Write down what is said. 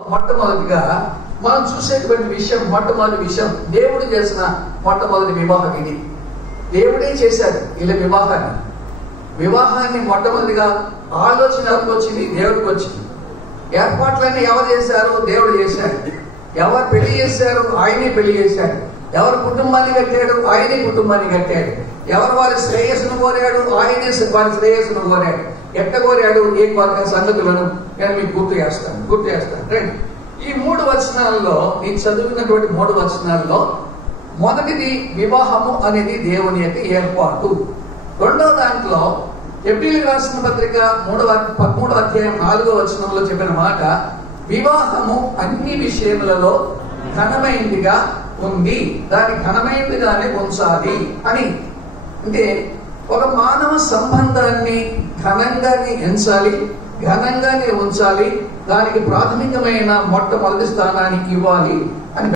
మొట్టమొదటిగా మనం చూసేటువంటి విషయం, మొట్టమొదటి విషయం దేవుడు చేసిన మొట్టమొదటి వివాహం ఇది. దేవుడే చేశాడు ఇలా వివాహాన్ని మొట్టమొదటిగా ఆలోచన ఎవరికి వచ్చింది? దేవుడికి వచ్చింది. ఏర్పాట్లన్నీ ఎవరు చేశారు? దేవుడు చేశాడు. ఎవరు పెళ్లి చేశారు? ఆయనే పెళ్లి చేశాడు. ఎవరు కుటుంబాన్ని కట్టాడు? ఆయనే కుటుంబాన్ని కట్టాడు. ఎవరు వారి శ్రేయస్సును కోరాడు? ఆయనే వారి శ్రేయస్సును కోరాడు. ఎట్ట కోరాడు? ఏ కొత్త సంగతులను నేను మీకు గుర్తు చేస్తాను రండి. ఈ 3 వచనాల్లో, నేను చదివినటువంటి 3 వచనాల్లో మొదటిది వివాహము అనేది దేవుని యొక్క ఏర్పాటు. రెండో దాంట్లో ఎబ్రీయులకు రాసిన పత్రిక 13వ అధ్యాయం 4వ వచనంలో చెప్పిన మాట, వివాహము అన్ని విషయములలో ఘనమైనదిగా ఉంది, దాన్ని ఘనమైనదిగానే ఉంచాలి అని. అంటే ఒక మానవ సంబంధాన్ని ఘనంగానే ఎంచాలి, ఘనంగానే ఉంచాలి, దానికి ప్రాథమికమైన మొట్టమొదటి స్థానాన్ని ఇవ్వాలి అని